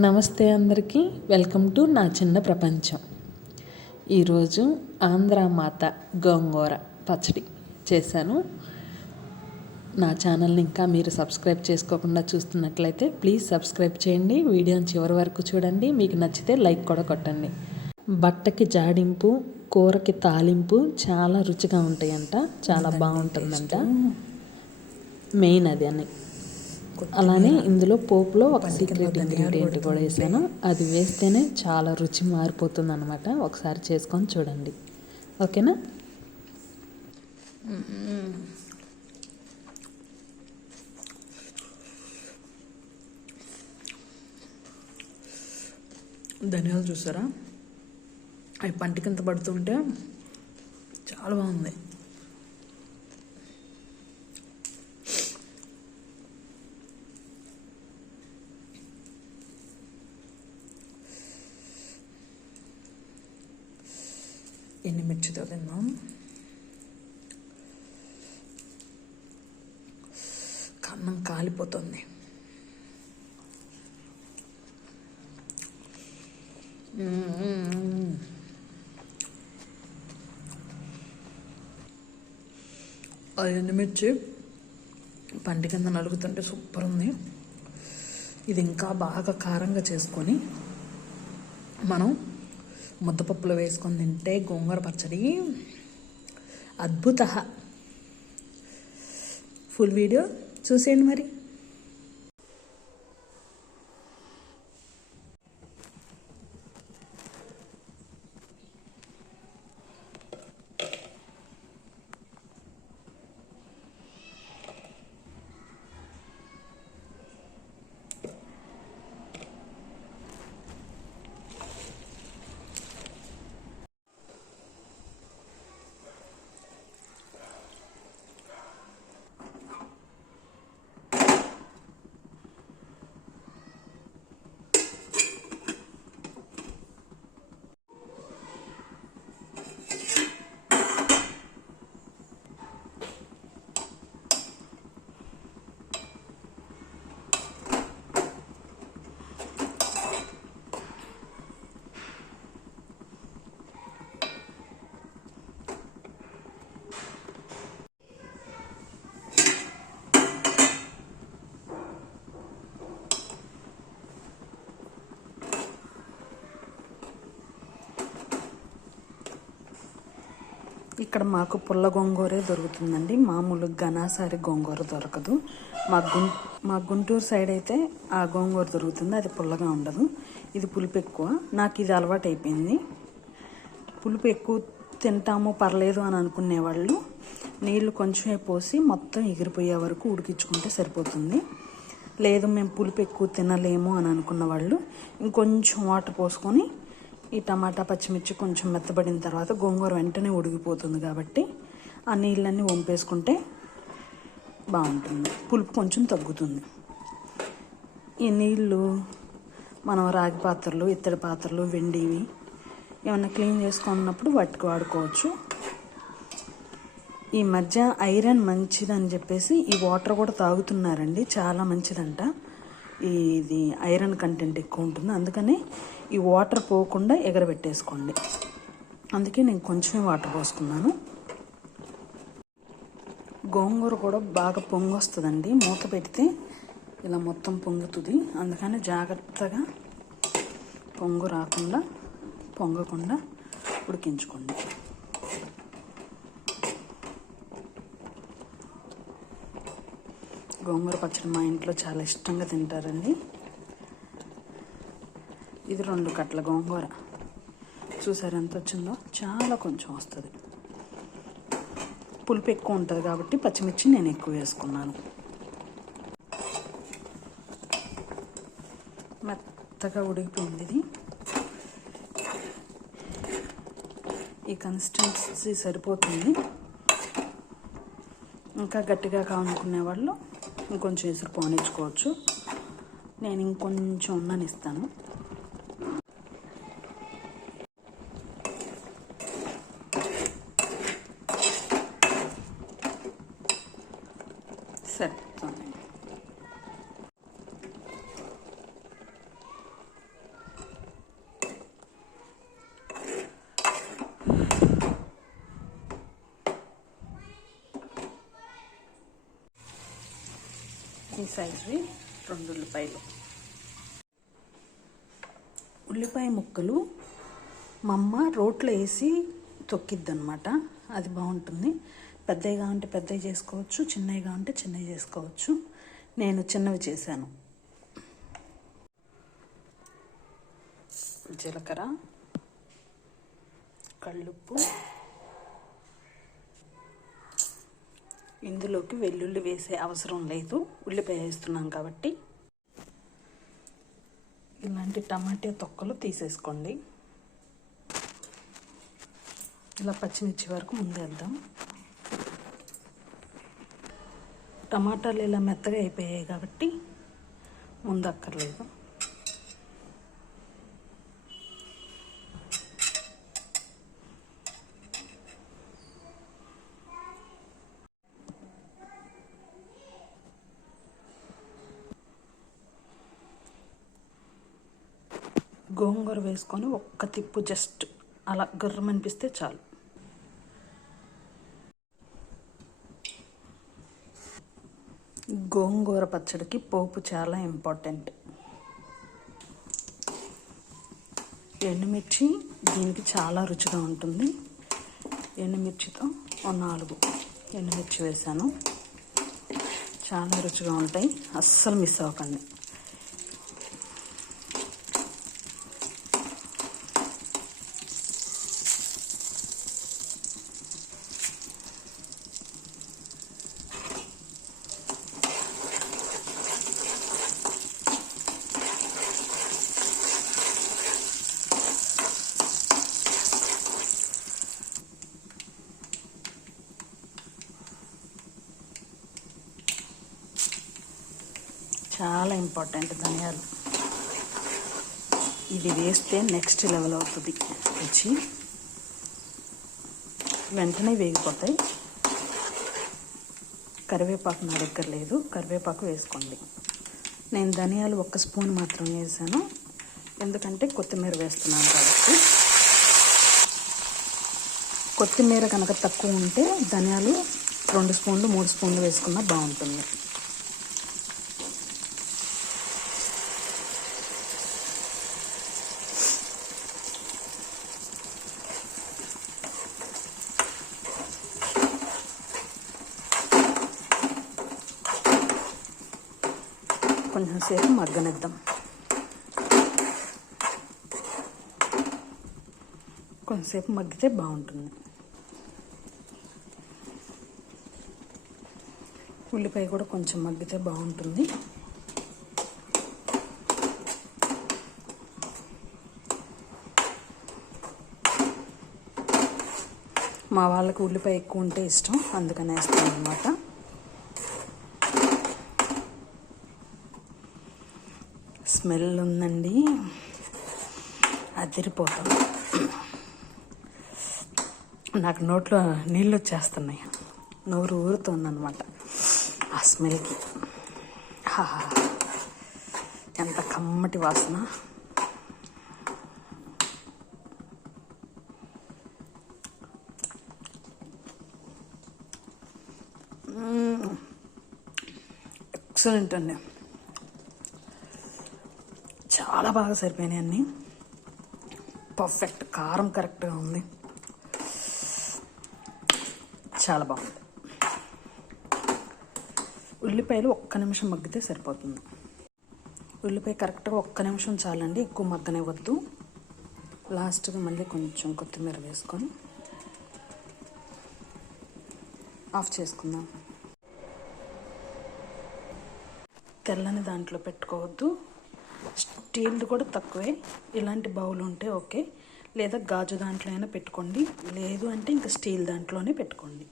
నమస్తే అందరికీ, welcome to నా చిన్న ప్రపంచం. ఈరోజు ఆంధ్రామాత గోంగూర పచ్చడి చేశాను. నా ఛానల్ని ఇంకా మీరు సబ్స్క్రైబ్ చేసుకోకుండా చూస్తున్నట్లయితే ప్లీజ్ సబ్స్క్రైబ్ చేయండి. వీడియోని చివరి వరకు చూడండి. మీకు నచ్చితే లైక్ కూడా కొట్టండి. బట్టకి జాడింపు, కూరకి తాలింపు చాలా రుచిగా ఉంటాయంట, చాలా బాగుంటుందంట. మెయిన్ అది అని. అలానే ఇందులో పోపులో ఒక సీక్రెట్ ఇంగ్రీడియంట్ కూడా వేసాను. అది వేస్తేనే చాలా రుచి మారిపోతుంది అనమాట. ఒకసారి చేసుకొని చూడండి, ఓకేనా? ధనియాలు చూసారా, అవి పంట కింద పడుతుంటే చాలా బాగుంది. ఎన్ని మిర్చితో తిన్నాం. కన్నం కాలిపోతుంది. ఆ ఎండుమిర్చి పంట కింద నలుగుతుంటే సూపర్ ఉంది. ఇది ఇంకా బాగా కారంగా చేసుకొని మనం ముద్దపప్పులో వేసుకొని తింటే గోంగూర పచ్చడి అద్భుత. ఫుల్ వీడియో చూసేయండి మరి. ఇక్కడ మాకు పుల్ల గోంగూరే దొరుకుతుందండి. మామూలు ఘనాసారి గోంగూర దొరకదు. మా గుంటూరు సైడ్ అయితే ఆ గోంగూర దొరుకుతుంది, అది పుల్లగా ఉండదు. ఇది పులుపు ఎక్కువ. నాకు ఇది అలవాటు అయిపోయింది. పులుపు ఎక్కువ తింటాము పర్లేదు అని అనుకునేవాళ్ళు నీళ్లు కొంచెమే పోసి మొత్తం ఎగిరిపోయే వరకు ఉడికించుకుంటే సరిపోతుంది. లేదు మేము పులుపు ఎక్కువ తినలేము అని అనుకున్న వాళ్ళు ఇంకొంచెం వాటర్ పోసుకొని ఈ టమాటా పచ్చిమిర్చి కొంచెం మెత్తబడిన తర్వాత గోంగూర వెంటనే ఉడికిపోతుంది కాబట్టి ఆ నీళ్ళన్నీ వంపేసుకుంటే బాగుంటుంది. పులుపు కొంచెం తగ్గుతుంది. ఈ నీళ్ళు మనం రాగి పాత్రలు, ఇత్తడి పాత్రలు, వెండివి ఏమన్నా క్లీన్ చేసుకున్నప్పుడు వాటికి వాడుకోవచ్చు. ఈ మధ్య ఐరన్ మంచిదని చెప్పేసి ఈ వాటర్ కూడా తాగుతున్నారండి. చాలా మంచిదంట. ఇది ఐరన్ కంటెంట్ ఎక్కువ ఉంటుంది. అందుకని ఈ వాటర్ పోకుండా ఎగరబెట్టేసుకోండి. అందుకే నేను కొంచెమే వాటర్ పోసుకున్నాను. గోంగూర కూడా బాగా పొంగు వస్తుందండి. మూత పెడితే ఇలా మొత్తం పొంగుతుంది. అందుకని జాగ్రత్తగా పొంగు రాకుండా పొంగకుండా ఉడికించుకోండి. గోంగూర పచ్చడి మా ఇంట్లో చాలా ఇష్టంగా తింటారండి. ఇది 2 కట్టల గోంగూర. చూసారు ఎంత వచ్చిందో? చాలా కొంచెం వస్తుంది. పులుపు ఎక్కువ ఉంటుంది కాబట్టి పచ్చిమిర్చి నేను ఎక్కువ వేసుకున్నాను. మెత్తగా ఉడికిపోయింది ఇది. ఈ కన్సిస్టెన్సీ సరిపోతుంది. ఇంకా గట్టిగా కావాలనుకునే వాళ్ళు ఇంకొంచెం ఎసురు పోనిచ్చుకోవచ్చు. నేను ఇంకొంచెం ఉన్నాను ఇస్తాను. సరే ఈ సైజువి 2 ఉల్లిపాయలు. ఉల్లిపాయ ముక్కలు మా అమ్మ రోట్లో వేసి తొక్కిద్ది అనమాట. అది బాగుంటుంది. పెద్దవి కావాలంటే పెద్దవి చేసుకోవచ్చు, చిన్నవి కావాలంటే చిన్నవి చేసుకోవచ్చు. నేను చిన్నవి చేశాను. జీలకర్ర, కల్లుప్పు, ఇందులోకి వెల్లుల్లి వేసే అవసరం లేదు, ఉల్లిపాయ వేస్తున్నాం కాబట్టి. ఇలాంటి టమాటా తొక్కలు తీసేసుకోండి. ఇలా పచ్చిమిర్చి వరకు ముందేద్దాం. టమాటాలు ఇలా మెత్తగా అయిపోయాయి కాబట్టి ముందు అక్కర్లేదు. గోంగూర వేసుకొని ఒక్క తిప్పు జస్ట్ అలా గుర్రం అనిపిస్తే చాలు. గోంగూర పచ్చడికి పోపు చాలా ఇంపార్టెంట్. ఎండుమిర్చి దీనికి చాలా రుచిగా ఉంటుంది. ఎండుమిర్చితో 4 ఎండుమిర్చి వేసాను. చాలా రుచిగా ఉంటాయి, అస్సలు మిస్ అవ్వకండి. చాలా ఇంపార్టెంట్ ధనియాలు. ఇది వేస్తే నెక్స్ట్ లెవెల్ అవుతుంది రుచి. వెంటనే వేగిపోతాయి. కరివేపాకు నా దగ్గర లేదు, కరివేపాకు వేసుకోండి. నేను ధనియాలు 1 స్పూన్ మాత్రం వేసాను, ఎందుకంటే కొత్తిమీర వేస్తున్నాను కాబట్టి. కొత్తిమీర కనుక తక్కువ ఉంటే ధనియాలు 2 స్పూన్లు 3 స్పూన్లు వేసుకున్నా బాగుంటుంది. కొంచెం సేపు మగ్గనిద్దాం. కొంచెంసేపు మగ్గితే బాగుంటుంది. ఉల్లిపాయ కూడా కొంచెం మగ్గితే బాగుంటుంది. మా వాళ్ళకి ఉల్లిపాయ ఎక్కువ ఉంటే ఇష్టం, అందుకని వేస్తాను అన్నమాట. స్మెల్ ఉందండి, అదిరిపోతాం. నాకు నోట్లో నీళ్ళు వచ్చేస్తున్నాయి, నోరు ఊరుతుందన్నమాట ఆ స్మెల్కి. ఎంత కమ్మటి వాసన. ఎక్సలెంట్ అండి, చాలా బాగా సరిపోయినాయి అన్నీ. పర్ఫెక్ట్, కారం కరెక్ట్గా ఉంది, చాలా బాగుంది. ఉల్లిపాయలు 1 నిమిషం మగ్గితే సరిపోతుంది. ఉల్లిపాయ కరెక్ట్గా 1 నిమిషం చాలండి, ఎక్కువ మగ్గనివ్వద్దు. లాస్ట్గా మళ్ళీ కొంచెం కొత్తిమీర వేసుకొని ఆఫ్ చేసుకుందాం. తెల్లని దాంట్లో పెట్టుకోవద్దు, స్టీల్ది కూడా తక్కువే. ఇలాంటి బౌల్ ఉంటే ఓకే, లేదా గాజు దాంట్లో అయినా పెట్టుకోండి, లేదు అంటే ఇంకా స్టీల్ దాంట్లోనే పెట్టుకోండి.